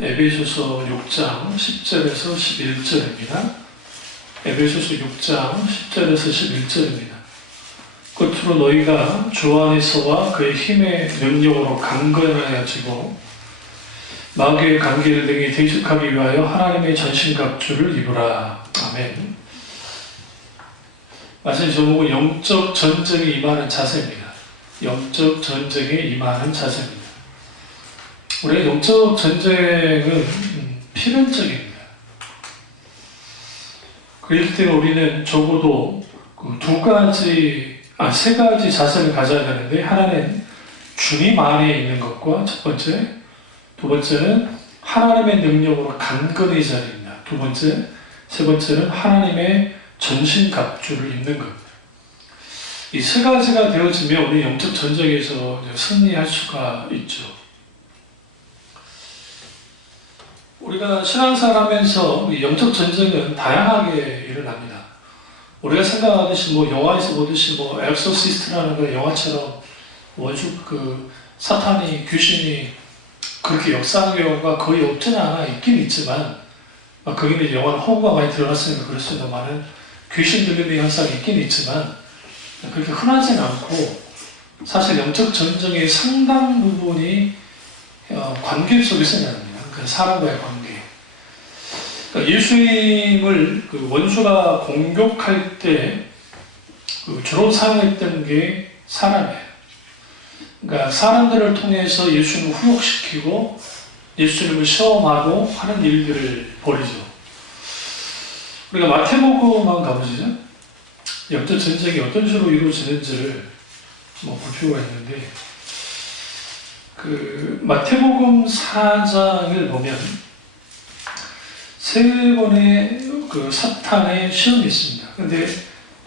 에베소서 6장 10절에서 11절입니다. 에베소서 6장 10절에서 11절입니다. 끝으로 너희가 주 안에서와 그의 힘의 능력으로 강건하여지고 마귀의 관계를 등에 대적하기 위하여 하나님의 전신갑주를 입으라. 아멘. 말씀 제목은 영적 전쟁에 임하는 자세입니다. 영적 전쟁에 임하는 자세입니다. 우리의 영적 전쟁은 필연적입니다. 그렇기 때문에 우리는 적어도 세 가지 자세를 가져야 되는데, 하나는 주님 안에 있는 것과 첫 번째, 두 번째는 하나님의 능력으로 강건해져야 두 번째, 세 번째는 하나님의 전신갑주를 입는 겁니다. 이 세 가지가 되어지면 우리 영적 전쟁에서 승리할 수가 있죠. 우리가 신앙생활하면서 영적 전쟁은 다양하게 일어납니다. 우리가 생각하듯이 영화에서 보듯이 엑소시스트라는 그 영화처럼 사탄이, 귀신이 그렇게 역사하는 경우가 거의 없지는 않아 있긴 있지만, 거기는 영화는 허구가 많이 들어갔으니까 그럴 수 있는 많은 귀신 들리는 현상이 있긴 있지만 그렇게 흔하지는 않고, 사실 영적 전쟁의 상당 부분이 관계 속에서 나옵니다. 사람과의 관계. 그러니까 예수님을 원수가 공격할 때 주로 사용했던 게 사람이에요. 그러니까 사람들을 통해서 예수님을 후욕시키고 예수님을 시험하고 하는 일들을 벌이죠. 우리가 마태복음만 가보시죠. 영적 전쟁이 어떤 식으로 이루어지는지를 볼 필요가 있는데, 마태복음 4장을 보면 세 번의 사탄의 시험이 있습니다. 그런데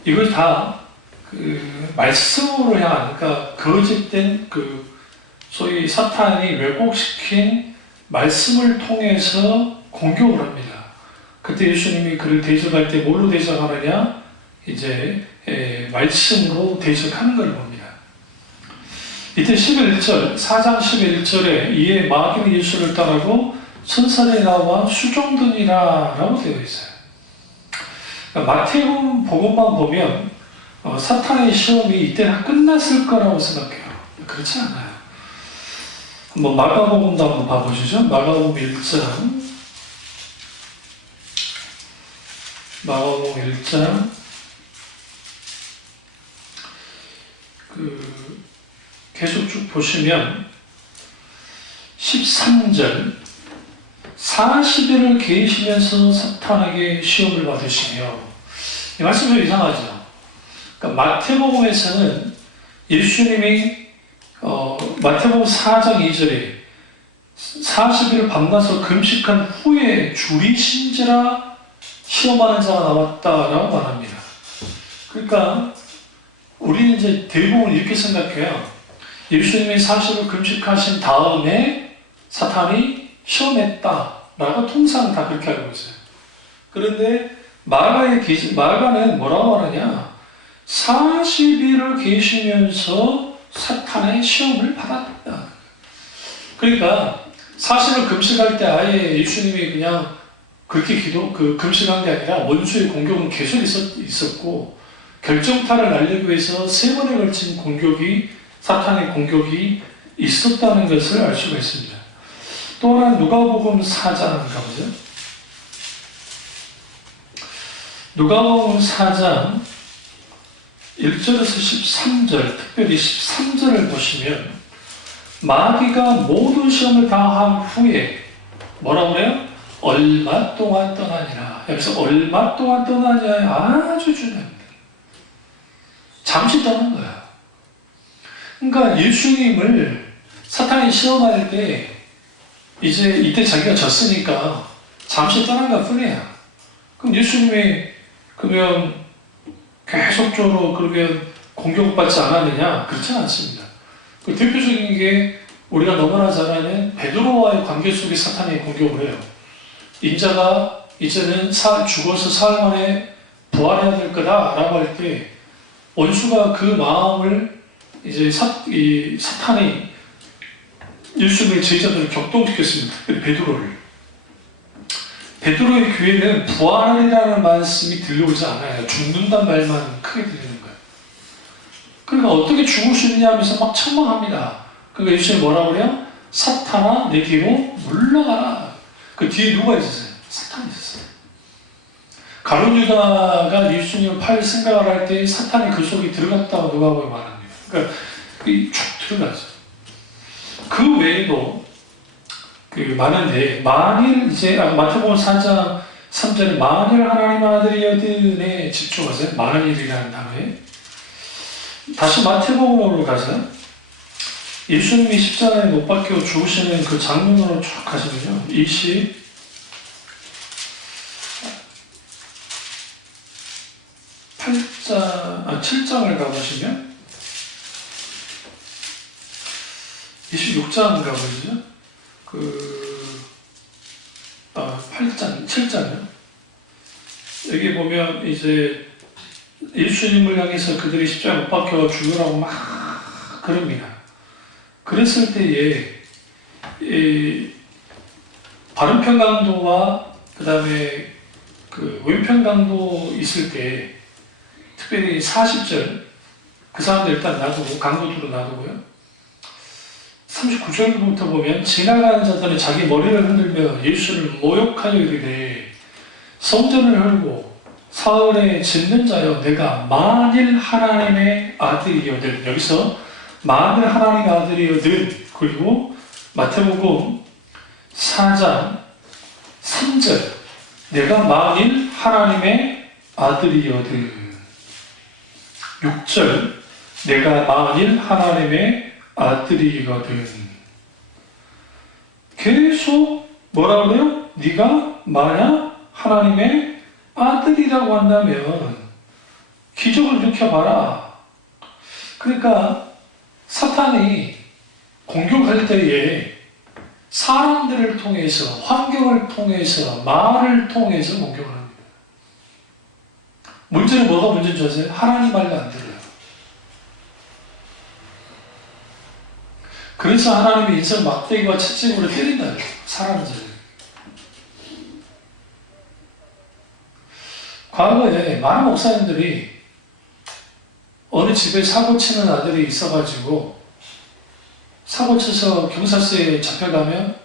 이걸 다 말씀으로 향한, 그러니까 거짓된 소위 사탄이 왜곡시킨 말씀을 통해서 공격을 합니다. 그때 예수님이 그를 대적할 때 뭘로 대적하느냐? 이제 말씀으로 대적하는 걸 봅니다. 이때 11절, 4장 11절에 이에 마귀는 예수를 따르고 선산에 나와 수종드니라 라고 되어 있어요. 그러니까 마태복음 복음만 보면 사탄의 시험이 이때 다 끝났을 거라고 생각해요. 그렇지 않아요. 한번 마가복음도 한번 봐보시죠. 마가복음 1장, 마가복음 1장 계속 쭉 보시면 13절, 40일을 계시면서 사탄에게 시험을 받으시며, 이 말씀이 좀 이상하죠. 그러니까 마태복음에서는 예수님이 마태복음 4장 2절에 40일을 밤낮으로 금식한 후에 줄이신지라 시험하는 자가 나왔다라고 말합니다. 그러니까 우리는 이제 대부분 이렇게 생각해요. 예수님이 40일 금식하신 다음에 사탄이 시험했다라고 통상 다 그렇게 알고 있어요. 그런데 마가는 뭐라고 하느냐? 40일을 계시면서 사탄의 시험을 받았다. 그러니까 40일 금식할 때 아예 예수님이 그냥 그렇게 금식한 게 아니라 원수의 공격은 계속 있었고, 결정타를 날리기 위해서 3번에 걸친 사탄의 공격이 있었다는 것을 알 수가 있습니다. 또 하나는 누가복음 4장 가보죠. 누가복음 4장 1절에서 13절, 특별히 13절을 보시면 마귀가 모든 시험을 다 한 후에 뭐라고 그래요? 얼마 동안 떠나니라. 여기서 얼마 동안 떠나냐에 아주 중요합니다. 잠시 떠난 거야. 그러니까 예수님을 사탄이 시험할 때 이때 자기가 졌으니까 잠시 떠난 것 뿐이야. 그럼 예수님이 그러면 계속적으로 그러면 공격받지 않았느냐? 그렇지 않습니다. 그 대표적인 게 우리가 너무나 잘 아는 베드로와의 관계 속에 사탄이 공격을 해요. 인자가 이제는 죽어서 사흘 만에 부활해야 될 거다라고 할 때 원수가 그 마음을 이제 사탄이 예수님의 제자들을 격동시켰습니다. 특별히 베드로를. 베드로의 귀에는 부활이라는 말씀이 들려오지 않아요. 죽는다는 말만 크게 들리는 거예요. 그러니까 어떻게 죽을 수 있냐 하면서 막 책망합니다. 그러니까 예수님이 뭐라고 그래요? 사탄아 내 뒤로 물러가라. 그 뒤에 누가 있었어요? 사탄이 있었어요. 가룟 유다가 예수님을 팔 생각을 할 때 사탄이 그 속에 들어갔다고 누가복음에 말합니다. 그러니까 쭉 들어가죠. 그 외에도 많은데, 만일 이제 마태복음 4장 3절에 만일 하나님 아들이여든에 집중하세요. 만일이라는 단어에. 다시 마태복음으로 가서 예수님이 십자가에 못 박혀 죽으시는 그 장면으로 쭉 가시면요. 7장을 가보시면 26장 가보시죠. 7장이요. 여기 보면 이제 예수님을 향해서 그들이 십자가에 못 박혀 죽으라고 막 그럽니다. 그랬을 때에 바른편 강도와 그 다음에 왼편 강도 있을 때 특별히 40절 그 사람들 일단 놔두고 강도들로 놔두고요. 39절부터 보면 지나가는 자들은 자기 머리를 흔들며 예수를 모욕하여 이르되 성전을 헐고 사흘에 짓는 자여 내가 만일 하나님의 아들이여든, 여기서 만일 하나님의 아들이여든, 그리고 마태복음 4장 3절 내가 만일 하나님의 아들이여든, 6절 내가 만일 하나님의 아들이거든. 계속 뭐라 그래요? 네가 만약 하나님의 아들이라고 한다면 기적을 일으켜봐라. 그러니까 사탄이 공격할 때에 사람들을 통해서, 환경을 통해서, 말을 통해서 공격을 합니다. 문제는 뭐가 문제인 줄 아세요? 하나님 말도 안 들어요. 그래서 하나님이 인생 막대기와 채찍으로 때린다. 사람들. 과거에 많은 목사님들이 어느 집에 사고 치는 아들이 있어가지고 사고 쳐서 경찰서에 잡혀가면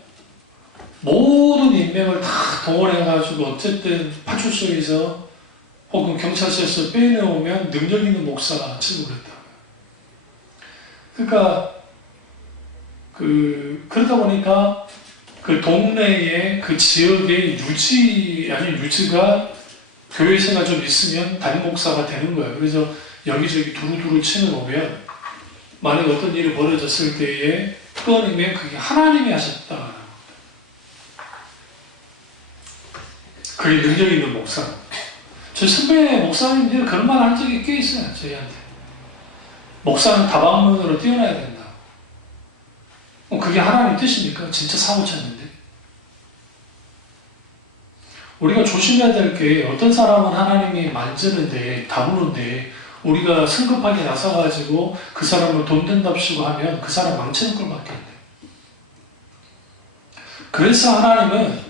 모든 인맥을 다 동원해가지고 어쨌든 파출소에서 혹은 경찰서에서 빼내오면 능력 있는 목사가 취급을 했다고요. 그러니까 그러다 보니까 그 동네에 그 지역의 유지가 교회세가 좀 있으면 담임 목사가 되는 거예요. 그래서 여기저기 두루두루 치는 오면 만약 어떤 일이 벌어졌을 때에 꺼내면 그게 하나님이 하셨다. 그게 능력 있는 목사. 저 선배 목사님들 그런 말 한 적이 꽤 있어요. 저희한테. 목사는 다방면으로 뛰어나야 된다. 그게 하나님 뜻입니까? 진짜 사고 쳤는데. 우리가 조심해야 될 게 어떤 사람은 하나님이 만지는데 다루는데 우리가 성급하게 나서가지고 그 사람을 돈 된답시고 하면 그 사람 망치는 꼴밖에 안 돼요. 그래서 하나님은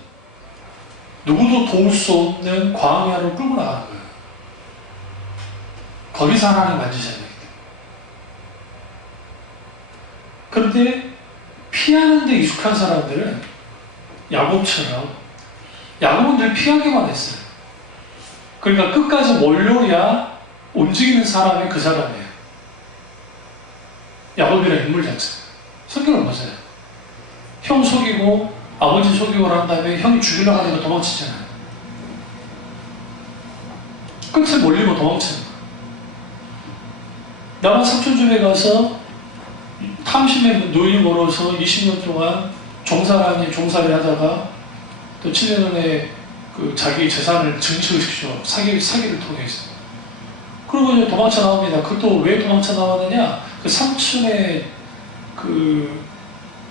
누구도 도울 수 없는 광야로 끌고 나가는 거예요. 거기서 하나님 만지셔야 되기 때문에. 그런데 피하는 데 익숙한 사람들은 야곱처럼 야곱은 늘 피하기만 했어요. 그러니까 끝까지 몰려야 움직이는 사람이 그 사람이에요. 야곱이라는 인물 자체가. 성경을 보세요. 형 속이고 아버지 속이고 난 다음에 형이 죽이려고 하니까 도망치잖아요. 끝에 몰리고 도망치는 거예요. 나만 삼촌 집에 가서 탐심의 노예 걸어서 20년 동안 종살이 하다가 또 7년 전에 자기 재산을 증식시켜 사기를 통해서. 그리고 이제 도망쳐 나옵니다. 그것도 왜 도망쳐 나왔느냐? 그 삼촌의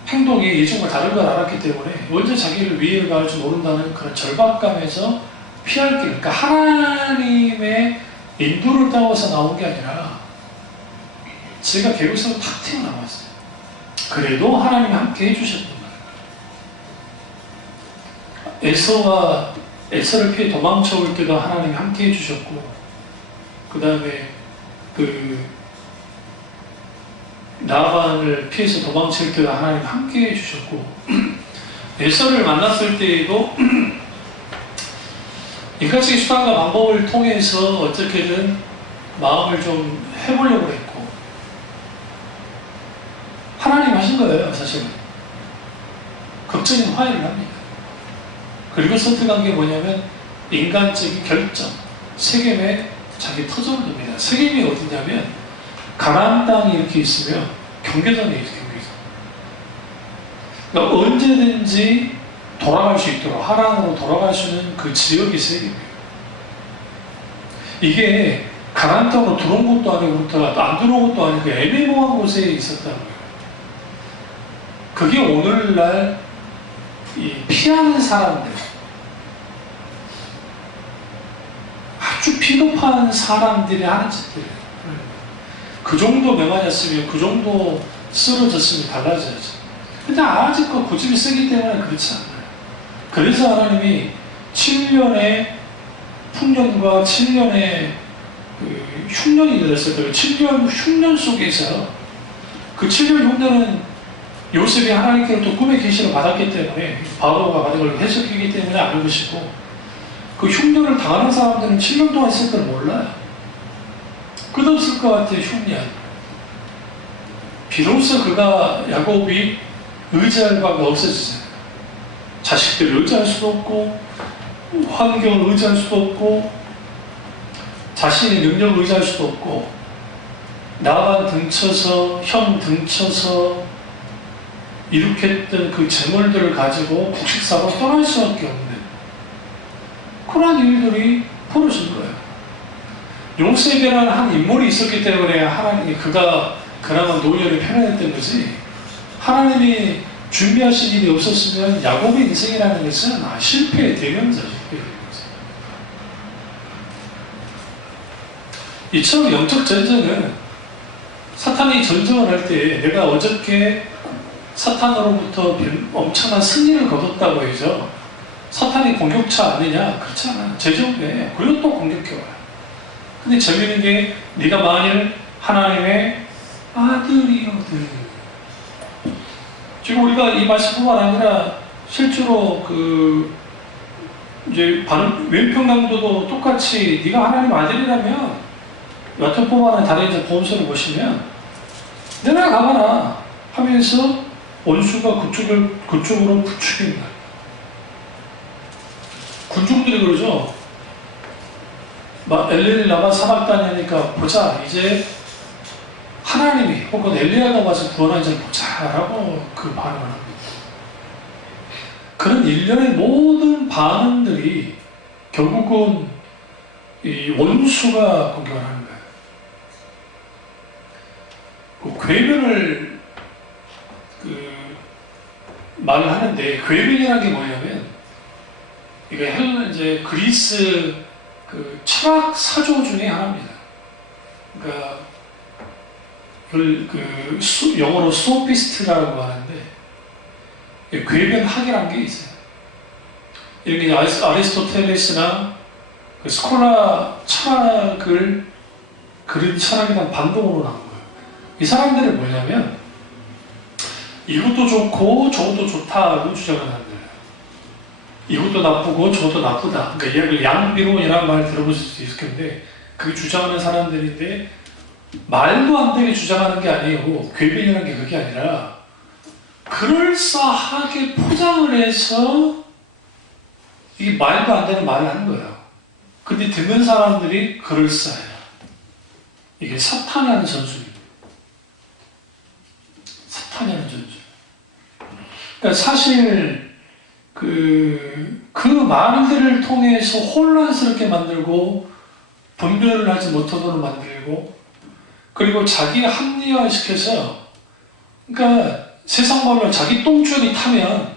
행동이 예전과 다른 걸 알았기 때문에 언제 자기를 위해를 가할 줄 모른다는 그런 절박감에서 피할 길. 그러니까 하나님의 인도를 따라서 나온 게 아니라 제가 계획서로 탁 튀어나왔어요. 그래도 하나님이 함께 해주셨단 말이에요. 에서를 피해 도망쳐올 때도 하나님이 함께 해주셨고, 그 다음에 나반을 피해서 도망칠 때도 하나님이 함께 해주셨고, 에서를 만났을 때에도 인간적인 수단과 방법을 통해서 어떻게든 마음을 좀 해보려고 했고, 하나님 하신 거예요. 사실은 극적인 화해를 합니다. 그리고 선택한 게 뭐냐면 인간적인 결정, 세겜에 자기 터전을 둡니다. 세겜이 어디냐면 가나안 땅이 이렇게 있으면 경계선이 있어요. 그러니까 언제든지 돌아갈 수 있도록 하란으로 돌아갈 수 있는 그 지역이 세겜이에요. 이게 가나안 땅으로 들어온 것도 아니고 그렇다가 안 들어온 것도 아니고 애매모호한 곳에 있었다는 거예요. 그게 오늘날 이 피하는 사람들, 아주 비겁한 사람들이 하는 짓들이에요. 그 정도 명하졌으면, 그 정도 쓰러졌으면 달라져야죠. 근데 아직 그 고집이 세기 때문에 그렇지 않아요. 그래서 하나님이 7년의 풍년과 7년의 흉년이 들었을 거예요. 7년 흉년 속에서 그 7년 흉년은 요셉이 하나님께로부터 꿈의 계시를 받았기 때문에, 바로가 받은 걸 해석했기 때문에 아는 것이고, 그 흉년을 당하는 사람들은 7년 동안 있을 걸 몰라요. 끝없을 것 같아요. 흉년. 비로소 야곱이 의지할 바가 없어지잖아요. 자식들을 의지할 수도 없고, 환경을 의지할 수도 없고, 자신의 능력을 의지할 수도 없고, 나만 등쳐서, 형 등쳐서 이룩했던 그 재물들을 가지고 곡식사로 떠날 수밖에 없는 그런 일들이 벌어진 거예요. 요셉이라는 한 인물이 있었기 때문에 하나님이 그가 그나마 노년을 편안했던 거지, 하나님이 준비하신 일이 없었으면 야곱의 인생이라는 것은 실패의 대명사죠. 이처럼 영적 전쟁은 사탄이 전쟁을 할 때 내가 어저께 사탄으로부터 엄청난 승리를 거뒀다고 해서 사탄이 공격차 아니냐? 그렇지 않아요. 제정에 그리고 또 공격해와요. 근데 재미있는 게 네가 만일 하나님의 아들이거든. 지금 우리가 이 말씀뿐만 아니라 실제로 이제 왼편 강도도 똑같이 네가 하나님 아들이라면, 여튼 뿐만 아니라 다른 이제 본서를 보시면 내가 가봐라 하면서 원수가 그쪽으로 부추긴다. 군중들이 그러죠. 엘리를 나만 사박다니 하니까 보자, 이제 하나님이 혹은 엘리야가 와서 구원한 자를 보자 라고 그 반응을 합니다. 그런 일련의 모든 반응들이 결국은 이 원수가 공격을 하는 거예요. 그 궤변을 말을 하는데, 궤변이라는 게 뭐냐면, 이게 이제 그리스 철학 사조 중에 하나입니다. 그러니까 영어로 소피스트라고 하는데, 궤변학이라는 게 있어요. 이렇게 아리스토텔레스나 스콜라 철학을 그린 철학이란 반동으로 나온 거예요. 이 사람들은 뭐냐면 이것도 좋고 저것도 좋다고 주장을 하는 거예요. 이것도 나쁘고 저것도 나쁘다. 그러니까 이야기를 양비론이라는 말을 들어보실 수 있을 텐데, 그게 주장하는 사람들인데 말도 안 되게 주장하는 게 아니고, 궤변이라는 게 그게 아니라 그럴싸하게 포장을 해서 이 말도 안 되는 말을 하는 거예요. 근데 듣는 사람들이 그럴싸해요. 이게 사탄이 하는 전술입니다. 사탄이 하는 전술. 그러니까 사실 그 말들을 통해서 혼란스럽게 만들고, 분별을 하지 못하도록 만들고, 그리고 자기 합리화시켜서, 그러니까 세상 말로 자기 똥줄이 타면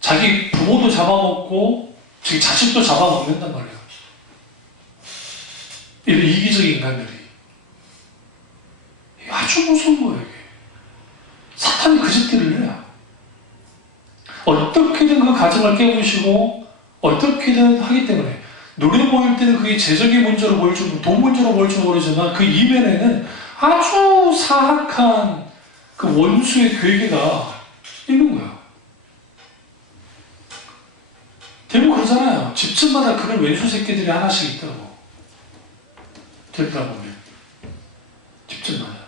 자기 부모도 잡아먹고 자기 자식도 잡아먹는단 말이에요. 이런 이기적인 인간들이. 이게 아주 무서운 거예요. 이게. 어떻게든 그 가정을 깨부시고 어떻게든 하기 때문에 눈에 보일 때는 그게 재정의 문제로 보일지 돈 문제로 보일지 모르지만 그 이면에는 아주 사악한 그 원수의 괴계가 있는 거예요. 대부분 그러잖아요. 집집마다 그런 왼수 새끼들이 하나씩 있다고. 듣다 보면 집집마다.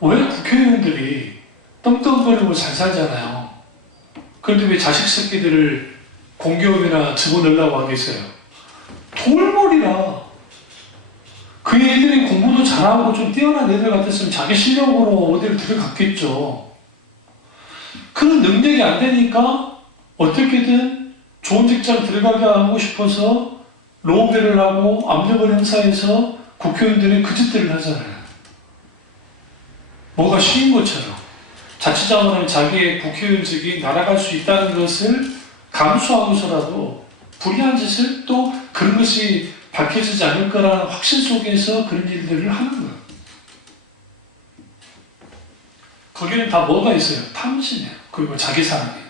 왜 국회의원들이 떵떵거리고 잘 살잖아요. 그런데 왜 자식 새끼들을 공기업이나 집어넣으려고 하겠어요? 돌머리라. 그 애들이 공부도 잘하고 좀 뛰어난 애들 같았으면 자기 실력으로 어디를 들어갔겠죠. 그런 능력이 안 되니까 어떻게든 좋은 직장 들어가게 하고 싶어서 로비를 하고 압력을 행사해서 국회의원들이 그 짓들을 하잖아요. 뭐가 쉬운 것처럼. 자칫하면 자기의 국회의원직이 날아갈 수 있다는 것을 감수하고서라도 불리한 짓을 또 그런 것이 밝혀지지 않을 거라는 확신 속에서 그런 일들을 하는 거예요. 거기는 다 뭐가 있어요? 탐심이에요. 그리고 자기 사랑이에요.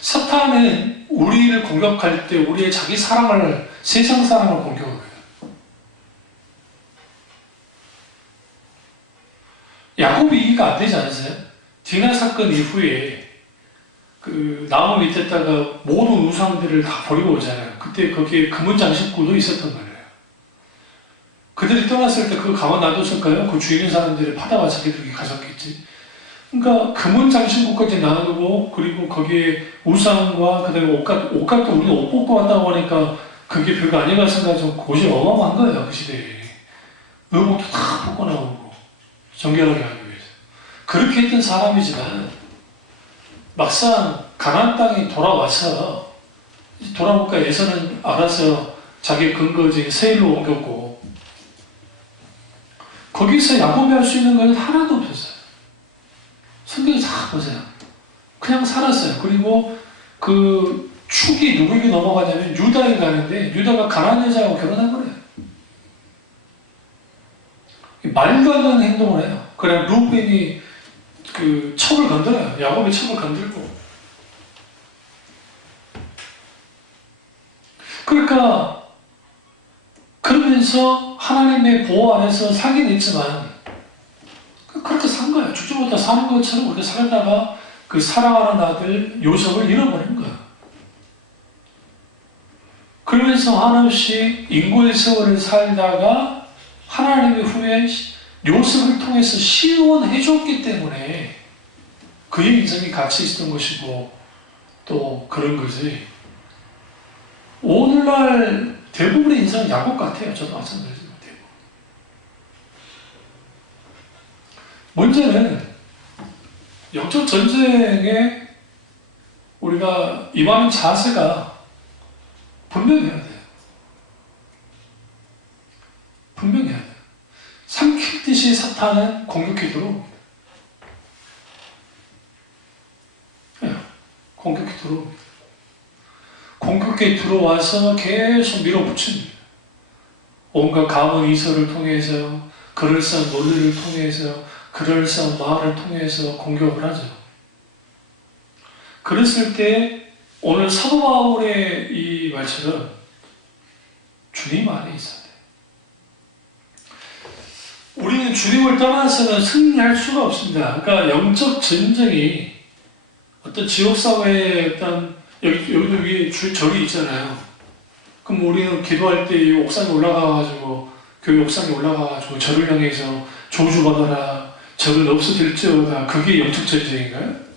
사탄은 우리를 공격할 때 우리의 자기 사랑을, 세상 사랑을 공격해요. 야곱이 이해가 안 되지 않으세요? 디나 사건 이후에 그 나무 밑에다가 모든 우상들을 다 버리고 오잖아요. 그때 거기에 금은 장식구도 있었단 말이에요. 그들이 떠났을 때 그거 가만 놔뒀을까요? 그 주위 있는 사람들이 파다가 자기들이 가졌겠지. 그러니까 금은 장식구까지 놔두고 그리고 거기에 우상과 그다음에 옷값도 우리가 옷 벗고 왔다고 하니까 그게 별거 아니라 생각하면 곳이 어마어마한 거예요. 그 시대에. 의복도 다 벗고 나오고 정결하게 하기 위해서. 그렇게 했던 사람이지만 막상 가나안 땅에 돌아와서 돌아볼까 해서는 알아서 자기 근거지인 세일로 옮겼고 거기서 야곱이 할 수 있는 건 하나도 없었어요. 성경에 다 보세요. 그냥 살았어요. 그리고 그 축이 누구에게 넘어가냐면 유다에 가는데 유다가 가나안 여자하고 결혼한 거예요. 말도 안 되는 행동을 해요. 그래 루벤이 그 척을 건드려요. 야곱이 척을 건들고. 그러니까 그러면서 하나님의 보호 안에서 살긴 했지만 그렇게 산 거예요. 죽지 못해 사는 것처럼 우리가 살다가 그 사랑하는 아들 요셉을 잃어버린 거예요. 그러면서 한없이 인고의 세월을 살다가 하나님의 후에 요셉을 통해서 시원해 줬기 때문에 그의 인생이 가치 있었던 것이고 또 그런 거지. 오늘날 대부분의 인생은 야곱 같아요. 저도 마찬가지입니다. 문제는 영적 전쟁에 우리가 임하는 자세가 분명해야 돼요. 분명해야 돼요. 삼킬듯이 사탄은 공격해 들어옵니다. 공격해 들어옵니다. 공격해 들어와서 계속 밀어붙입니다. 온갖 가문 이설을 통해서 그럴싸한 논리를 통해서 그럴싸한 말을 통해서 공격을 하죠. 그랬을 때 오늘 사도 바울의 이 말처럼 주님 안에 있어야 돼요. 우리는 주님을 떠나서는 승리할 수가 없습니다. 그러니까 영적 전쟁이 어떤 지역사회의 어떤 여기도 위에 절이 있잖아요. 그럼 우리는 기도할 때 이 옥상에 올라가가지고 교회 옥상에 올라가가지고 절을 향해서 저주받아라 절을 없어질지어다. 그게 영적 전쟁인가요?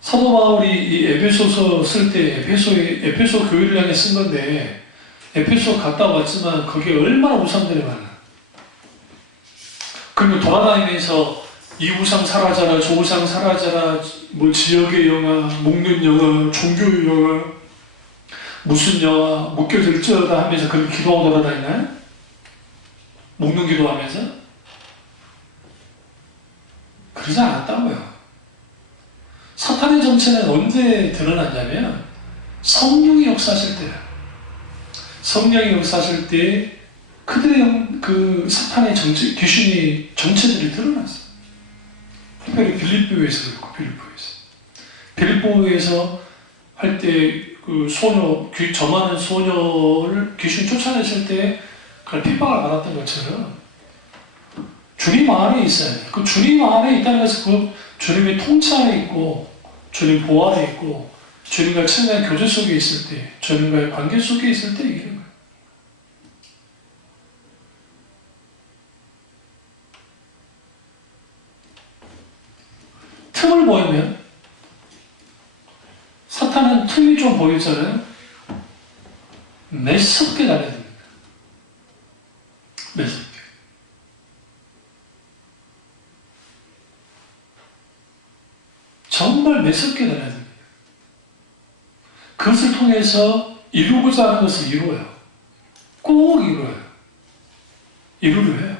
사도 바울이 이 에베소서 쓸 때 에베소 교회를 향해 쓴 건데 에베소 갔다 왔지만 거기에 얼마나 우상들이 많아. 그리고 돌아다니면서 이 우상 사라져라, 저 우상 사라져라, 뭐 지역의 영화, 묶는 영화, 종교의 영화, 무슨 영화, 묶여질지어다 하면서 그렇게 기도하고 돌아다니나요? 묶는 기도하면서? 그러지 않았다고요. 사탄의 정체는 언제 드러났냐면 성령이 역사하실 때예요. 성령이 역사하실 때 그들의 그 사탄의 정체, 귀신의 정체들이 드러났어요. 특별히 빌립보에서 그렇고, 빌립보에서 할 때 그 소녀, 점하는 소녀를 귀신 쫓아냈을 때 그런 핍박을 받았던 것처럼 주님 안에 있어야 돼요. 그 주님 안에 있다는 것은 그 주님의 통치 안에 있고, 주님 보호 안에 있고, 주님과 친밀한 교제 속에 있을 때, 주님과의 관계 속에 있을 때 이기는 거예요. 틈을 보이면, 사탄은 틈이 좀 보이잖아요. 매섭게 달려야 됩니다. 매섭게. 정말 매섭게 달려야 됩니다. 그것을 통해서 이루고자 하는 것을 이루어요. 꼭 이루어요. 이루려 해요.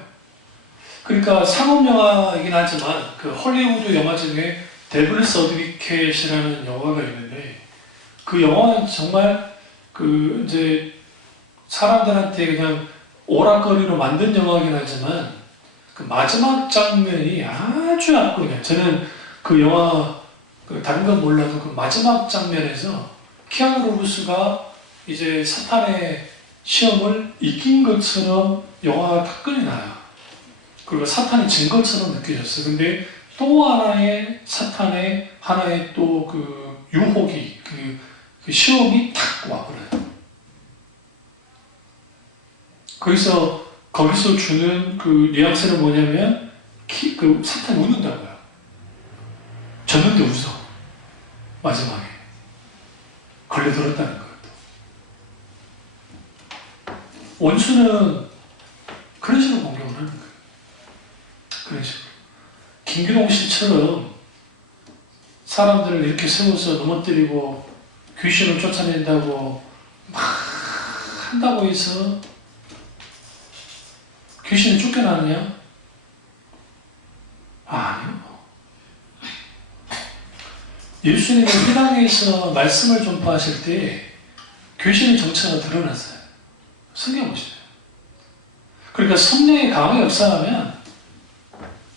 그러니까 상업영화이긴 하지만 그 헐리우드 영화 중에 데블스 어드비켓이라는 영화가 있는데, 그 영화는 정말 그 이제 사람들한테 그냥 오락거리로 만든 영화이긴 하지만 그 마지막 장면이 아주 압권이에요. 저는 그 영화 다른 건 몰라도 그 마지막 장면에서 키아누 리브스가 이제 사탄의 시험을 이긴 것처럼 영화가 딱 끝이 나요. 그리고 사탄이 진 것처럼 느껴졌어요. 근데 또 하나의 사탄의 하나의 또 그 유혹이, 그 시험이 탁 와버려요. 거기서 주는 그 뉘앙스는 뭐냐면, 그 사탄이 웃는다고요. 졌는데 웃어. 마지막에. 걸려들었다는 거예요. 원수는 그런 식으로 공격을 하는 거예요. 그런 식으로. 김규동 씨처럼 사람들을 이렇게 세워서 넘어뜨리고 귀신을 쫓아낸다고 막 한다고 해서 귀신이 쫓겨나느냐? 아니요. 예수님이 이 땅에서 말씀을 전파하실 때 귀신의 정체가 드러났어요. 성경 보시죠. 그러니까 성령이 강하게 역사하면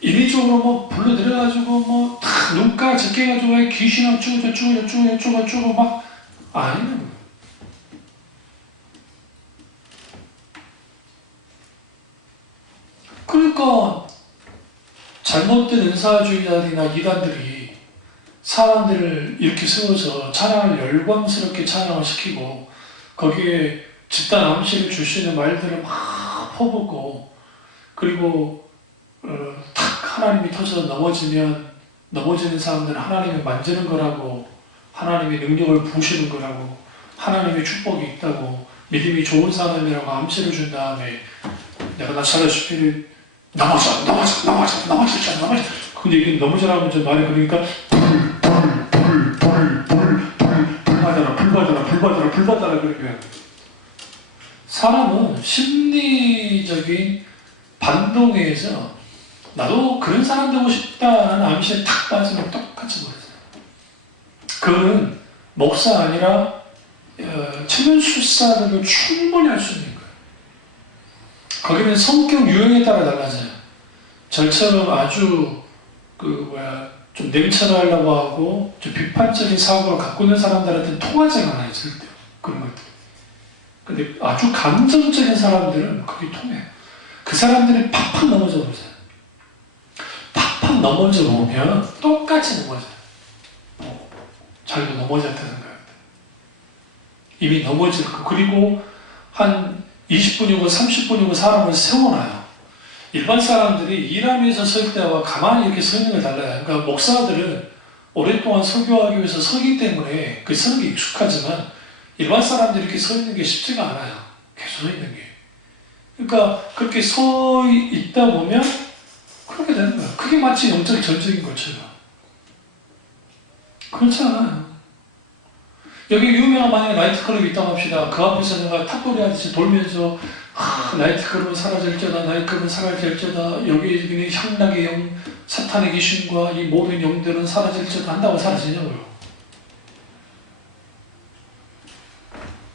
인위적으로 뭐 불러들여가지고 뭐 다 눈가 적게가지고 귀신 어쩌고 저쩌고 저쩌고 저쩌고 저쩌고 막 아니에요. 그러니까 잘못된 은사주의자들이나 이단들이 사람들을 이렇게 세워서 찬양을 열광스럽게 찬양을 시키고 거기에 집단 암시를 줄 수 있는 말들을 막 퍼붓고, 그리고 탁 하나님이 터져서 넘어지는 사람들은 하나님이 만지는 거라고, 하나님의 능력을 부으시는 거라고, 하나님의 축복이 있다고, 믿음이 좋은 사람이라고 암시를 준 다음에 내가 나사렛 넘어져. 근데 이게 넘어져라고 좀 말해. 그러니까 불 받아라 그러면 사람은 심리적인 반동에서 나도 그런 사람 되고 싶다는 암시에 탁 빠지면 똑같이 버려져요. 그거는 목사 아니라 체면술사들도 충분히 할 수 있는 거예요. 거기는 성격 유형에 따라 달라져요. 저처럼 아주 좀 냉철하려고 하고 좀 비판적인 사고를 갖고 있는 사람들한테는 통하지가 않아요. 절대 그런 것들. 근데 아주 감정적인 사람들은 거기 통해요. 그 사람들이 팍팍 넘어져 버려요. 팍팍 넘어져 보면 똑같이 넘어져요. 자기도 넘어졌다는 거예요. 이미 넘어지고, 그리고 한 20분이고 30분이고 사람을 세워놔요. 일반 사람들이 일하면서 설 때와 가만히 이렇게 서 있는 게 달라요. 그러니까 목사들은 오랫동안 설교하기 위해서 서기 때문에 그 서는 게 익숙하지만 일반 사람들이 이렇게 서 있는 게 쉽지가 않아요. 계속 서 있는 게. 그러니까 그렇게 서 있다 보면 그렇게 되는 거예요. 그게 마치 영적 전쟁인 것처럼. 그렇지 않아요. 여기 유명한 만약에 나이트클럽이 있다고 합시다. 그 앞에서 내가 탑돌이 하듯이 돌면서 나이트클럽은 사라질지어다, 나이트클럽은 사라질지어다, 여기 있는 향락의 영, 사탄의 귀신과 이 모든 영들은 사라질지어다 한다고 사라지냐고요.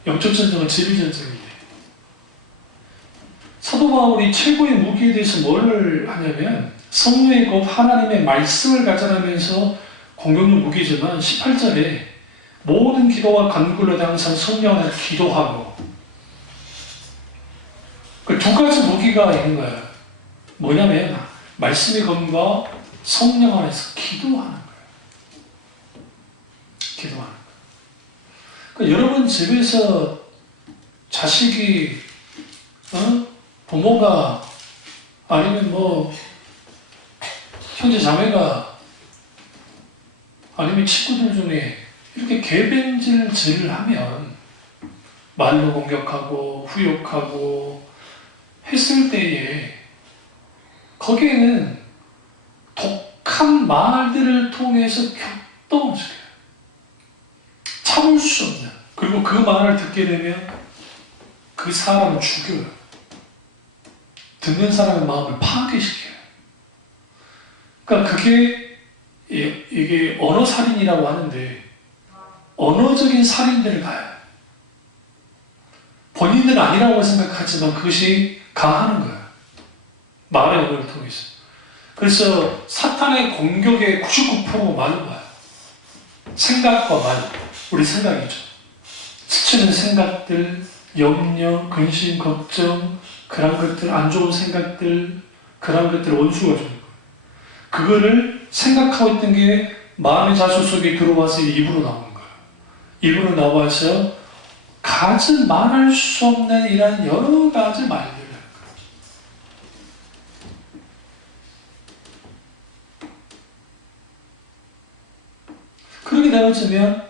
영적 전쟁은 진리전쟁인데, 사도 바울이 최고의 무기에 대해서 뭘 하냐면 성령의 곧 하나님의 말씀을 가져가면서 공격용 무기지만 18절에 모든 기도와 간구를 항상 성령 안에서 기도하고 그 두 가지 무기가 있는 거예요. 뭐냐면 말씀의 검과 성령 안에서 기도하는 거예요. 기도하는 거예요. 그러니까 여러분 집에서 자식이 부모가 아니면 뭐 형제 자매가 아니면 친구들 중에 이렇게 개변질을 하면 말로 공격하고 후욕하고 했을 때에 거기에는 독한 말들을 통해서 격동을 시켜요. 참을 수 없는. 그리고 그 말을 듣게 되면 그 사람을 죽여요. 듣는 사람의 마음을 파괴시켜요. 그러니까 그게 이게 언어살인이라고 하는데 언어적인 살인들을 가요. 본인들은 아니라고 생각하지만 그것이 강하는 거예요. 말의 언어를 통해서. 그래서 사탄의 공격의 99%가 말로 봐요. 생각과 말, 우리 생각이죠. 스치는 생각들, 염려, 근심, 걱정, 그런 것들, 안 좋은 생각들, 그런 것들 원수가 주는 거예요. 그거를 생각하고 있던 게 마음의 자수 속에 들어와서 입으로 나오는 거예요. 입으로 나와서 가진 말할 수 없는 이런 여러 가지 말들. 그렇게 되어지면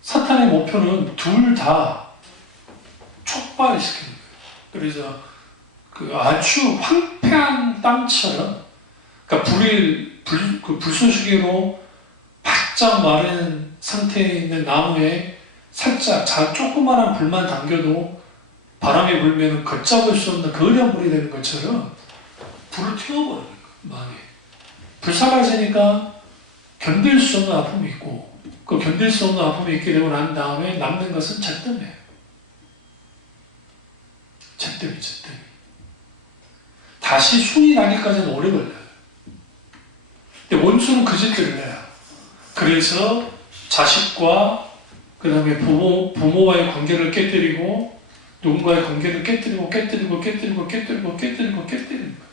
사탄의 목표는 둘 다 촉발시키는 거예요. 그래서 그 아주 황폐한 땅처럼, 그러니까 불쏘시개로 바짝 마른 상태에 있는 나무에 살짝 조그마한 불만 당겨도 바람이 불면 걷잡을 수 없는 거대한 불이 되는 것처럼 불을 튀어버리는 거예요. 마음에. 불사라지니까 견딜 수 없는 아픔이 있고, 그 견딜 수 없는 아픔이 있게 되고 난 다음에 남는 것은 잿더미예요. 잿더미. 다시 순이 나기까지는 오래 걸려요. 근데 원수는 그 짓들을 해요. 그래서 자식과 그 다음에 부모와의 관계를 깨뜨리고 누군가의 관계를 깨뜨리고 깨뜨리는 거예요.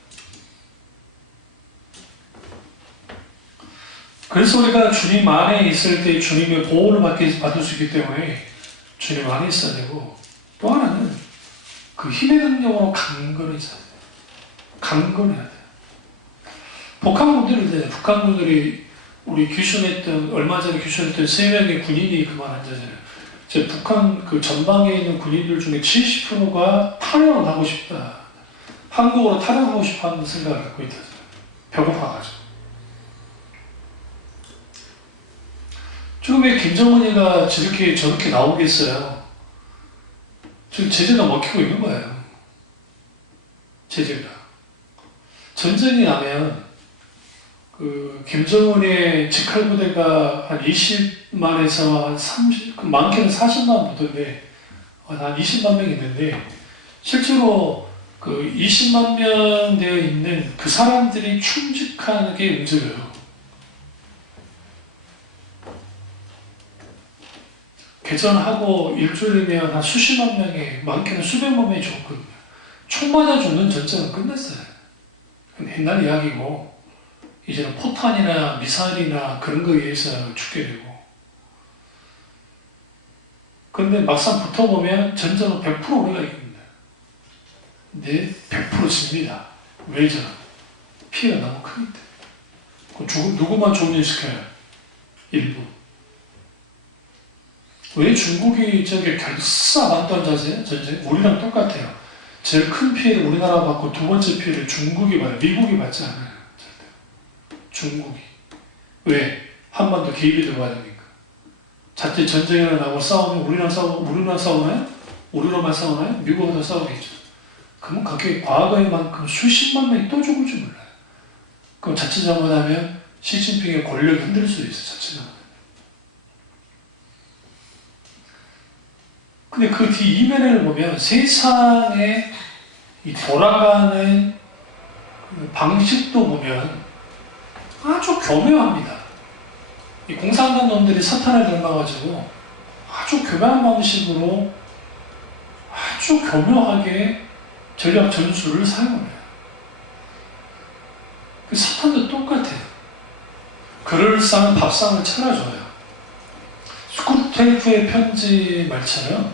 그래서 우리가 주님 안에 있을 때 주님의 보호를 받을 수 있기 때문에 주님 안에 있어야 되고, 또 하나는 그 힘의 능력으로 강건해져야 돼요. 강건해야 돼요. 북한군들이 우리 귀순했던, 얼마 전에 귀순했던 3명의 군인이 그만하잖아요. 제 북한 그 전방에 있는 군인들 중에 70%가 탈영을 하고 싶다. 한국으로 탈영하고 싶어 하는 생각을 갖고 있다. 배고파가지고. 지금 왜 김정은이가 저렇게 나오겠어요? 지금 제재가 먹히고 있는 거예요. 제재가. 전쟁이 나면 그 김정은의 직할부대가 한 20만에서 한 30, 많게는 40만 부대인데 한 20만 명 있는데 실제로 그 20만 명 되어 있는 그 사람들이 충직하게 움직여요. 개전하고 일주일이면 한 수십만 명이, 많게는 수백만 명이 죽었거든요. 총 맞아 죽는 전쟁은 끝났어요. 옛날 이야기고 이제는 포탄이나 미사일이나 그런 거에 의해서 죽게 되고. 그런데 막상 붙어보면 전쟁은 100% 우리가 이깁니다. 근데 100% 집니다. 왜죠? 피해가 너무 크기 때문에. 누구만 종료시켜요? 일부. 왜 중국이 저게 결사반도하자세요? 전쟁? 우리랑 똑같아요. 제일 큰 피해를 우리나라가 받고 두 번째 피해를 중국이 받아요. 미국이 받지 않아요. 중국이. 왜? 한반도 개입이 들어가니까. 자칫 전쟁이 일어나고 싸우면 우리랑 싸우나요? 우리로만 싸우나요? 미국보다 싸우겠죠. 그러면 그게 과거에만큼 수십만 명이 또 죽을 줄 몰라요. 그럼 자칫 잘못하면 시진핑의 권력이 흔들 수도 있어요. 자칫 잘못하면. 근데 그 뒤 이면을 보면 세상에 이 돌아가는 방식도 보면 아주 교묘합니다. 이 공산당 놈들이 사탄을 닮아가지고 아주 교묘한 방식으로 아주 교묘하게 전략 전술을 사용해요. 사탄도 똑같아요. 그럴싸한 밥상을 차려줘요. 스쿠테프의 편지 말처럼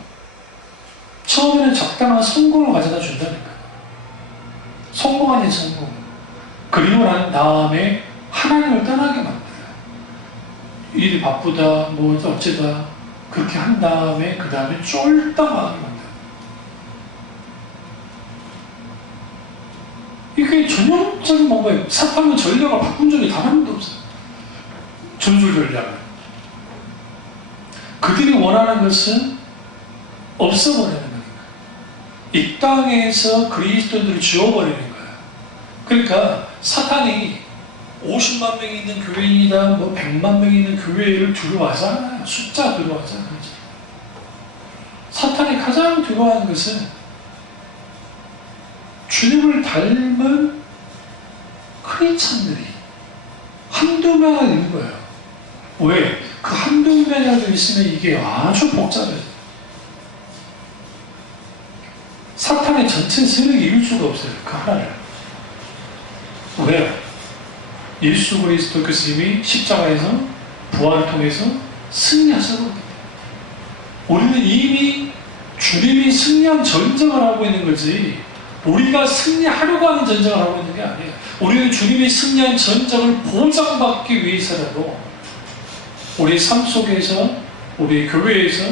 처음에는 적당한 성공을 가져다 준다는 거예요. 성공 아닌 성공. 그리고 난 다음에 하나님을 떠나게 만들어요. 일이 바쁘다, 뭐 어쩌다 그렇게 한 다음에 그 다음에 쫄딱 망하게 만들어요. 이게 전형적인 뭔가 사탄의 전략을 바꾼 적이 단 한 번도 없어요. 전술 전략을. 그들이 원하는 것은 없어버리는 거예요. 이 땅에서 그리스도인들을 지워버리는 거예요. 그러니까 사탄이 50만 명이 있는 교회이다, 뭐 100만 명이 있는 교회를 두려워하잖아요. 숫자 두려워하잖아요. 사탄이 가장 두려워하는 것은 주님을 닮은 크리스찬들이 한두 명은 있는 거예요. 왜? 그 한두 명이라도 있으면 이게 아주 복잡해요. 사탄의 전체 세력이 이룰 수가 없어요. 그 하나를. 왜요? 예수 그리스도 교수님이 십자가에서 부활을 통해서 승리하셨거든요. 우리는 이미 주님이 승리한 전쟁을 하고 있는 거지 우리가 승리하려고 하는 전쟁을 하고 있는 게 아니에요. 우리는 주님이 승리한 전쟁을 보장받기 위해서라도 우리 삶 속에서 우리 교회에서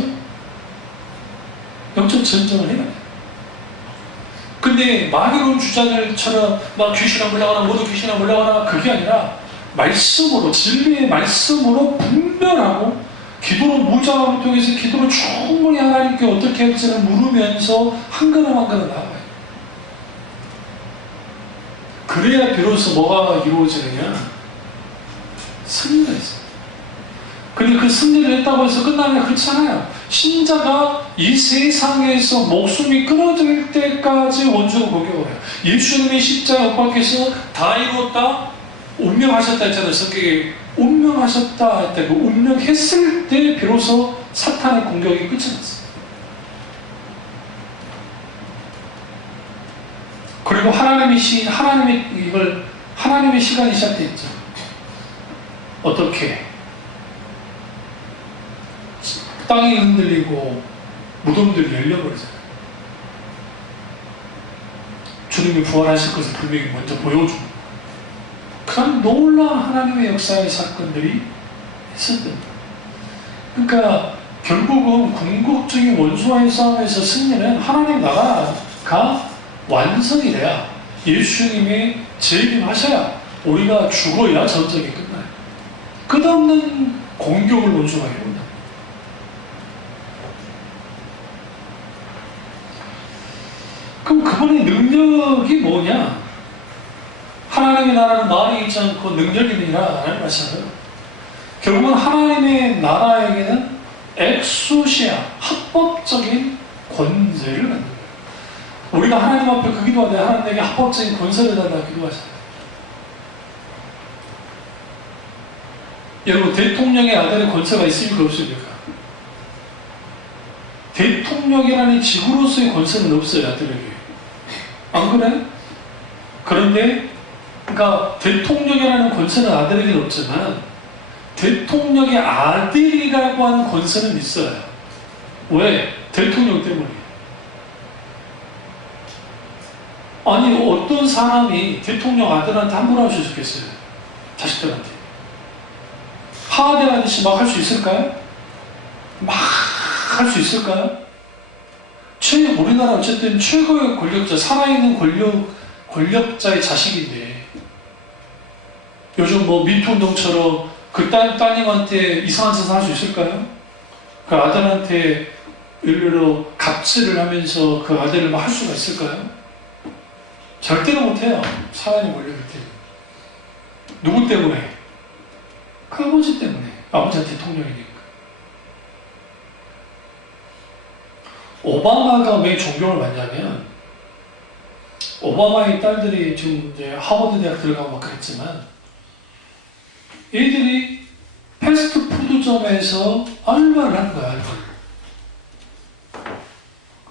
영적 전쟁을 해야 돼요. 근데 마귀론 주자들처럼 막 귀신아 물러가라, 모두 귀신아 물러가라 그게 아니라 말씀으로, 진리의 말씀으로 분별하고 기도로 무장함을 통해서 기도로 충분히 하나님께 어떻게 할지를 물으면서 한 걸음 한 걸음 나아가요. 그래야 비로소 뭐가 이루어지느냐? 승리가 있어요. 근데 그 승리를 했다고 해서 끝나면 그렇잖아요. 신자가 이 세상에서 목숨이 끊어질 때까지 원수를 공격을 해요. 예수님이 십자가에 못 박혀서 다 이루었다, 운명하셨다 했잖아요. 성경에 운명하셨다 했다. 그 운명했을 때 비로소 사탄의 공격이 끝이 났어요. 그리고 하나님의 시간이 시작됐죠. 어떻게? 땅이 흔들리고 무덤들이 열려버리잖아요. 주님이 부활하실 것을 분명히 먼저 보여주고 그런 놀라운 하나님의 역사의 사건들이 있었던 거예요. 그러니까 결국은 궁극적인 원수와의 싸움에서 승리는 하나님 나라가 완성이 돼야 예수님이 재림하셔야 우리가 죽어야 전쟁이 끝나요. 끝없는 공격을 원수가 해온다. 그럼 그분의 능력이 뭐냐? 하나님의 나라는 말이 있지 않고 능력이니라 라는 말씀을 결국은 하나님의 나라에게는 엑소시아, 합법적인 권세를 갖는 거예요. 우리가 하나님 앞에 그 기도할 때 하나님에게 합법적인 권세를 달라 기도하잖아요. 여러분 대통령의 아들의 권세가 있습니까? 없습니까? 대통령이라는 직으로서의 권세는 없어요. 아들에게. 안 그래? 그런데 그러니까 대통령이라는 권세는 아들에게는 없지만 대통령의 아들이라고 하는 권세는 있어요. 왜? 대통령 때문에. 아니 어떤 사람이 대통령 아들한테 함부로 할 수 있겠어요? 자식들한테. 하대하듯이 막 할 수 있을까요? 막 할 수 있을까요? 우리나라 어쨌든 최고의 권력자, 살아있는 권력자의 자식인데 요즘 뭐 미투운동처럼 그 따님한테 이상한 짓을 할 수 있을까요? 그 아들한테 일부러 갑질을 하면서 그 아들을 막 할 수가 있을까요? 절대로 못해요. 살아있는 권력일 때. 누구 때문에? 그 아버지 때문에. 아버지가 대통령이니까. 오바마가 왜 존경을 받냐면 오바마의 딸들이 지금 이제 하버드 대학 들어가고 막 그랬지만 얘들이 패스트푸드점에서 알바를 하는 거야, 알바를.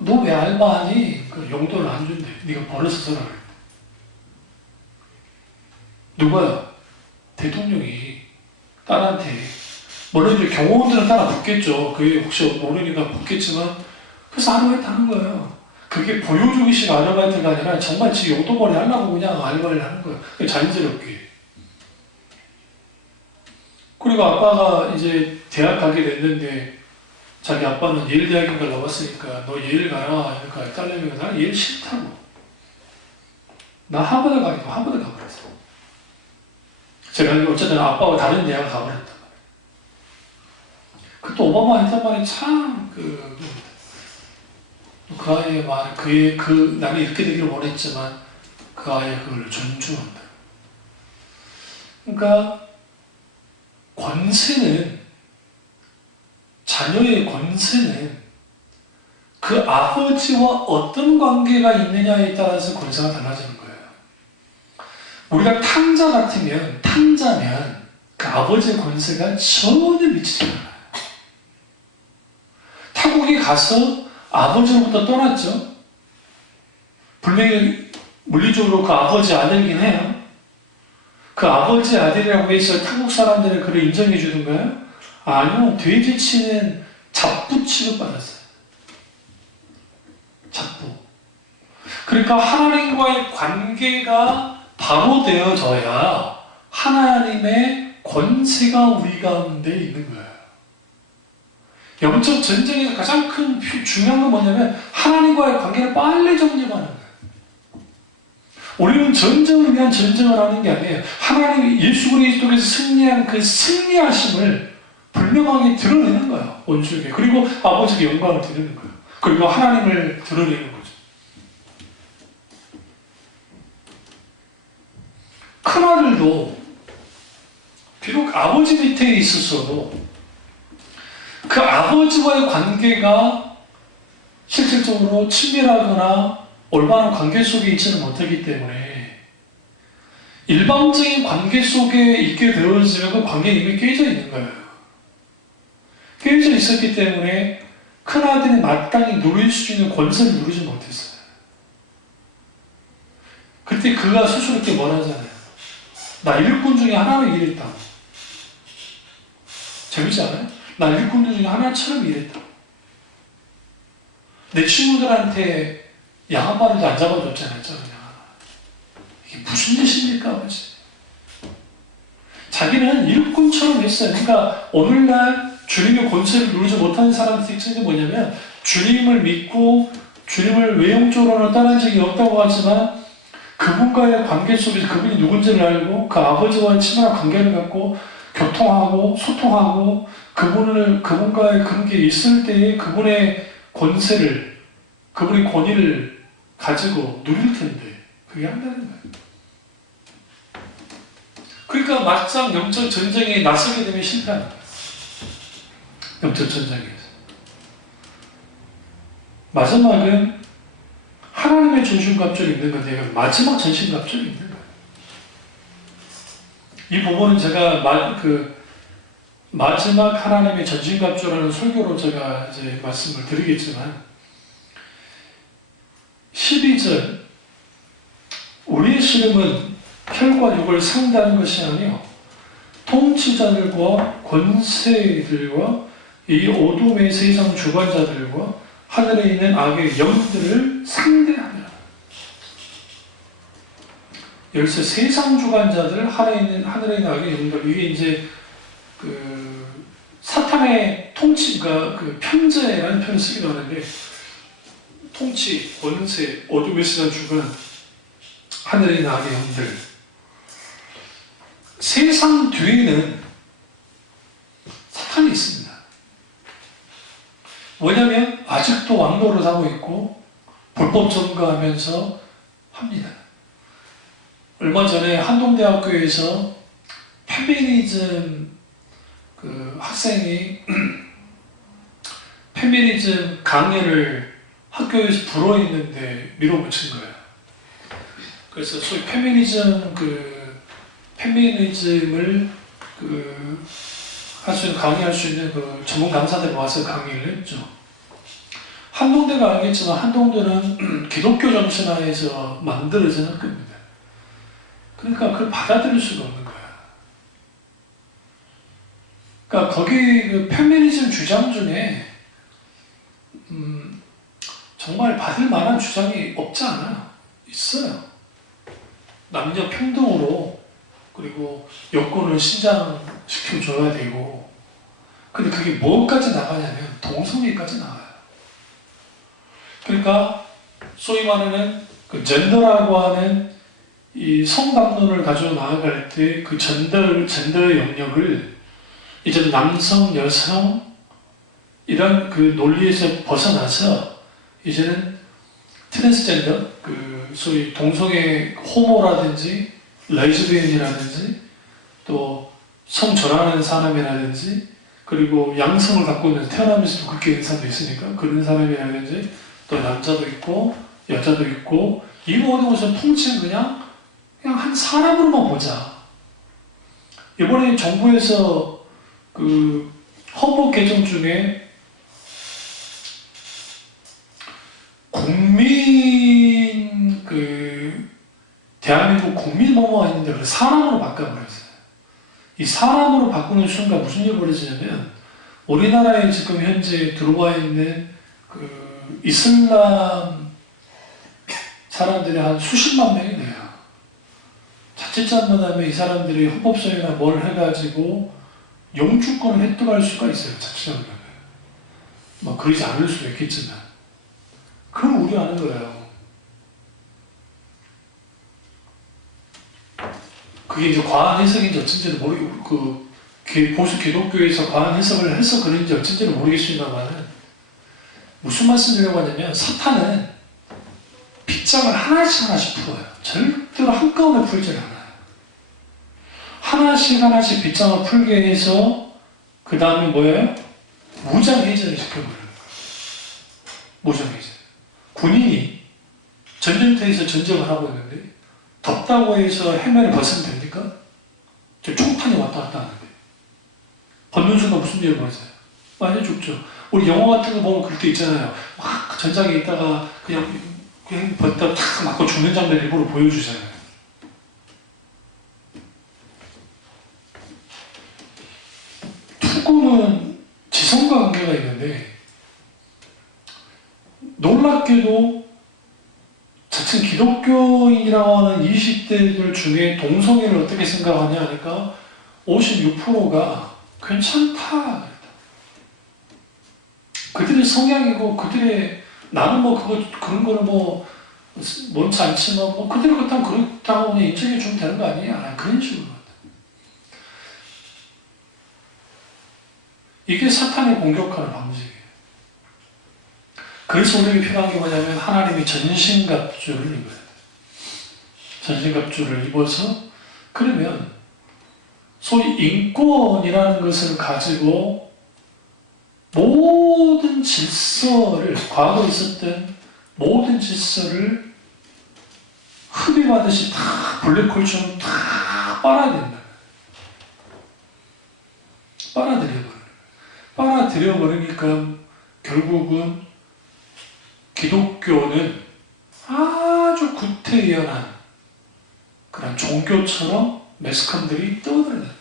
너 왜 알바하니? 그 용돈을 안 준대. 네가 벌어서 써라 그래. 누가요? 대통령이 딸한테, 물론 이제 경호원들은 따라 붙겠죠. 그게 혹시 모르니까 붙겠지만, 그래서 아르바이트 하는 거예요. 그게 보여주기식 아르바이트가 아니라 정말 지 용돈벌이 하려고 그냥 아르바이트를 하는 거예요. 자연스럽게. 그리고 아빠가 이제 대학 가게 됐는데, 자기 아빠는 예일 대학인가 나왔으니까 너 예일 가라. 그러니까 딸내미가 나 예일 싫다고. 나 하버드 가기도 하버드 가버렸어. 제가 어쨌든 아빠와 다른 대학을 가버렸단 말이에요. 그때 오바마 했단 말이 참 그 아이의 말, 나는 이렇게 되기를 원했지만 그 아이의 그걸 존중한다. 그러니까 권세는, 자녀의 권세는 그 아버지와 어떤 관계가 있느냐에 따라서 권세가 달라지는 거예요. 우리가 탕자면 그 아버지의 권세가 전혀 미치지 않아요. 타국에 가서 아버지로부터 떠났죠. 분명히 물리적으로 그 아버지 아들이긴 해요. 그 아버지 아들이라고 해서 타국 사람들은 그를 인정해 주는 거예요? 아니요. 돼지치는 잡부 취급받았어요. 잡부. 그러니까 하나님과의 관계가 바로 되어져야 하나님의 권세가 우리 가운데 있는 거예요. 영적 전쟁에서 가장 큰 중요한 건 뭐냐면 하나님과의 관계를 빨리 정립하는 거예요. 우리는 전쟁을 위한 전쟁을 하는 게 아니에요. 하나님 예수 그리스도께서 승리한 그 승리하심을 분명하게 드러내는 거예요. 원수에게. 그리고 아버지께 영광을 드리는 거예요. 그리고 하나님을 드러내는 거죠. 큰아들도 비록 아버지 밑에 있었어도 그 아버지와의 관계가 실질적으로 친밀하거나 올바른 관계 속에 있지는 못하기 때문에 일방적인 관계 속에 있게 되어지면 그 관계는 이미 깨져 있는 거예요. 깨져 있었기 때문에 큰아들이 마땅히 누릴 수 있는 권세를 누리지 못했어요. 그때 그가 스스로 이렇게 말하잖아요. 나 일꾼 중에 하나를 일했다고. 재밌지 않아요? 나 일꾼 중에 하나처럼 일했다고. 내 친구들한테 양 한 마리도 안 잡아줬잖아요. 이게 무슨 짓입니까? 아버지? 자기는 일꾼처럼 했어요. 그러니까 오늘날 주님의 권세를 누리지 못하는 사람의 특징이 뭐냐면 주님을 믿고 주님을 외형적으로는 떠난 적이 없다고 하지만 그분과의 관계 속에서 그분이 누군지를 알고 그 아버지와의 친밀한 관계를 갖고 교통하고 소통하고 그분과의 그런 게 있을 때에 그분의 권세를, 그분의 권위를 가지고 누릴 텐데 그게 한다는 거예요. 그러니까 막상 영적 전쟁에 나서게 되면 실패하는 거예요. 영적 전쟁에서. 마지막은 하나님의 전신갑주를 입는 건데 마지막 전신갑주를 입는 거예요. 이 부분은 제가 마지막 하나님의 전신갑주라는 설교로 제가 이제 말씀을 드리겠지만 12절 우리의 씨름은 혈과 육을 상대하는 것이 아니요 통치자들과 권세들과 이 어둠의 세상 주관자들과 하늘에 있는 악의 영들을 상대하리라. 여기서 세상 주관자들, 하늘에 있는 악의 영들, 이게 이제 사탄의 통치가 편재라는 표현을 쓰기도 하는데 통치, 권세, 어둠의 세상 주관, 하늘에 있는 악의 영들. 세상 뒤에는 사탄이 있습니다. 왜냐하면 아직도 왕노릇하고 있고 불법 점거하면서 합니다. 얼마 전에 한동대학교에서 페미니즘 학생이 페미니즘 강연을 학교에서 불어있는데 밀어붙인 거예요. 그래서 소위 페미니즘을 강의할 수 있는 전문 강사들이 와서 강의를 했죠. 한동대가 알겠지만 한동대는 기독교 정신하에서 만들어진 학교입니다. 그러니까 그걸 받아들일 수가 없는 거야. 그러니까 거기 페미니즘 주장 중에 정말 받을 만한 주장이 없지 않아요. 있어요. 남녀 평등으로 그리고 여권을 신장시켜줘야 되고 근데 그게 뭐까지 나가냐면 동성애까지 나가요. 그러니까 소위 말하는 젠더라고 하는 이 성담론을 가지고 나아갈 때 그 젠더의 영역을 이제 남성, 여성 이런 논리에서 벗어나서 이제는 트랜스젠더, 소위 동성애 호모라든지 레즈비언이라든지 또 성전하는 사람이라든지 그리고 양성을 갖고 있는 태어나면서도 그렇게 있는 사람도 있으니까 그런 사람이라든지 또 남자도 있고 여자도 있고 이 모든 것을 통째로 그냥 한 사람으로만 보자. 이번에 정부에서 헌법 개정 중에 대한민국 국민 뭐뭐가 있는데 그걸 사람으로 바꿔버렸어요. 이 사람으로 바꾸는 순간 무슨 일이 벌어지냐면 우리나라에 지금 현재 들어와 있는 이슬람 사람들이 한 수십만 명이 돼요. 자칫잘못하면 이 사람들이 헌법소위나 뭘 해가지고 영주권을 획득할 수가 있어요. 자칫잘못하면. 뭐 그러지 않을 수도 있겠지만 그걸 우려하는 거예요. 그게 이제 과한 해석인지 어쩐지는 모르겠고, 보수 기독교에서 과한 해석을 해서 그런지 어쩐지는 모르겠습니다만은, 무슨 말씀드리려고 하냐면, 사탄은 빗장을 하나씩 풀어요. 절대로 한꺼번에 풀지 않아요. 하나씩 빗장을 풀게 해서, 그 다음에 뭐예요? 무장해제를 시켜버려요. 무장해제. 군인이 전쟁터에서 전쟁을 하고 있는데, 덥다고 해서 헬멧을 벗으면 됩니까? 저 총탄이 왔다 갔다 하는데 벗는 순간 무슨 일이 벌어져요? 많이 죽죠. 우리 영화 같은 거 보면 그럴 때 있잖아요. 막 전장에 있다가 그냥 벗다가 탁 맞고 죽는 장면 일부러 보여주잖아요. 투구는 지성과 관계가 있는데 놀랍게도 자칭 기독교인이라고 하는 20대들 중에 동성애를 어떻게 생각하냐 하니까 56%가 괜찮다. 그들의 성향이고 그들의 나는 그런 거를 원치 않지만 그들이 그렇다면 그렇다고 그냥 인정해 주면 되는 거 아니야? 그런 식으로. 이게 사탄이 공격하는 방식이에요. 그래서 우리에게 필요한 게 뭐냐면 하나님이 전신갑주를 입어야 돼요. 전신갑주를 입어서 그러면 소위 인권이라는 것을 가지고 모든 질서를 과거에 있었던 모든 질서를 흡입하듯이 다 블랙홀처럼 다 빨아야 된다. 빨아들여버리니까 결국은 기독교는 아주 구태의연한 그런 종교처럼 매스컴들이 떠들어야 거예요.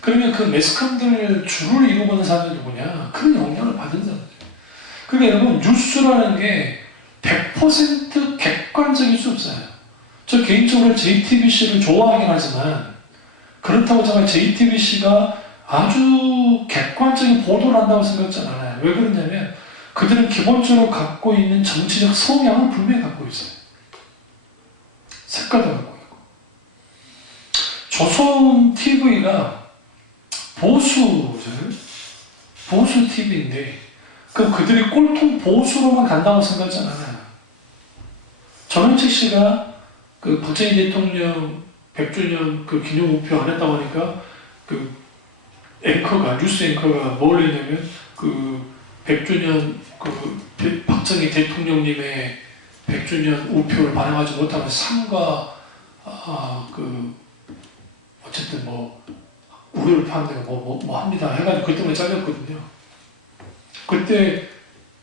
그러면 그 매스컴들 줄을 이루고 있는 사람이 누구냐? 그런 영향을 받은 사람들. 그러니까 여러분 뉴스라는 게 100% 객관적일 수 없어요. 저 개인적으로 JTBC를 좋아하긴 하지만 그렇다고 제가 JTBC가 아주 객관적인 보도를 한다고 생각하지 않아요. 왜 그러냐면 그들은 기본적으로 갖고 있는 정치적 성향을 분명히 갖고 있어요. 색깔도 갖고 있고. 조선 TV가 보수 TV인데 그들이 꼴통 보수로만 간다고 생각하지 않아요. 전원책 씨가 박정희 대통령 100주년 기념우표 안 했다고 하니까 뉴스 앵커가 뭘 했냐면 100주년 박정희 대통령님의 100주년 우표를 반영하지 못하면 상과 어쨌든 뭐 우려를 파는 데가 뭐 합니다 해가지고 그때 때문에 잘렸거든요. 그때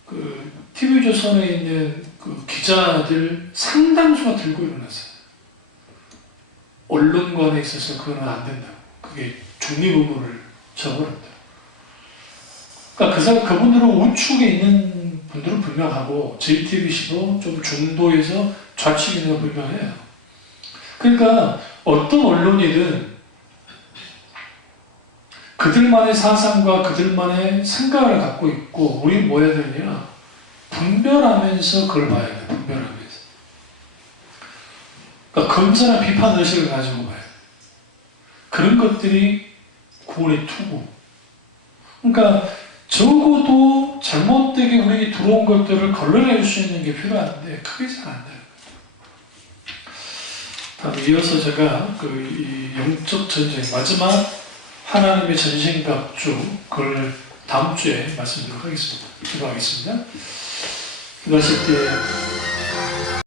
그 TV조선에 있는 그 기자들 상당수가 들고 일어났어요. 언론관에 있어서 그거는 안 된다. 그게 중립 의무를 저버린다. 그러니까 그분들은 우측에 있는 분들은 분명하고 JTBC도 좀 중도에서 좌측에 있는 건 분명해요. 그러니까 어떤 언론이든 그들만의 사상과 그들만의 생각을 갖고 있고 우리는 뭐 해야 되느냐 분별하면서 그걸 봐야 돼. 분별하면서. 그러니까 검사나 비판 의식을 가지고 봐요. 그런 것들이 구원의 투구. 그러니까 적어도 잘못되게 우리에게 들어온 것들을 걸러낼 수 있는 게 필요한데 그게 잘 안 돼요. 다음 이어서 제가 이 영적 전쟁 마지막 하나님의 전쟁갑주 그걸 다음 주에 말씀드리도록 하겠습니다. 기도하겠습니다. 기도하실 때